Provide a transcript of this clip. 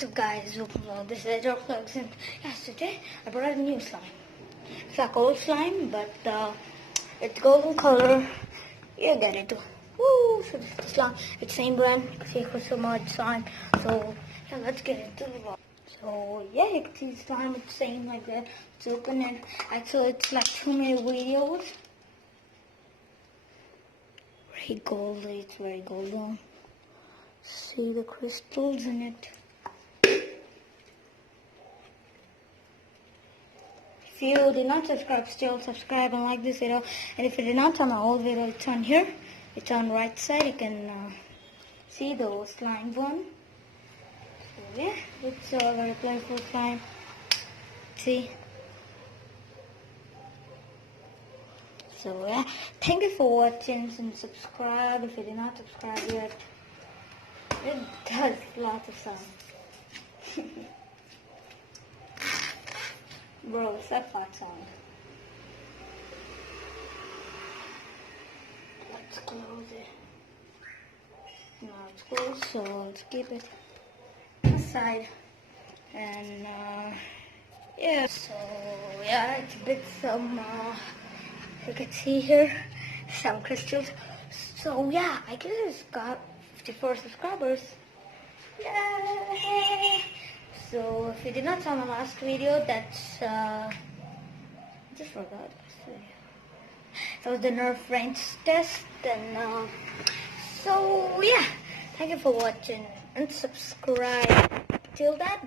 What's up guys, welcome to this is Vlogs, and yes, today I brought a new slime. It's like old slime, but it's golden color. You get it. Woo! So this is the slime. It's same brand. See for so much slime. So yeah, let's get into the vlog. So yeah, you can see the slime. It's same like that. It's open and actually it's like too many videos. Very golden. It's very golden. See the crystals in it. If you did not subscribe, still subscribe and like this video. And if you did not, on my old video, it's on here. It's on right side. You can see the slime one. So yeah, it's a very playful slime. See. So yeah, thank you for watching and subscribe if you did not subscribe yet. It does lots of sound. Bro, it's that fat sound. Let's close it. Now it's closed, so let's keep it aside. And yeah, so yeah, it's a bit some, you can see here, some crystals. So yeah, I guess it's got 54 subscribers. Yay! So if you did not saw my last video, that's I just forgot. That was the nerve range test, and so yeah, thank you for watching and subscribe. Till that,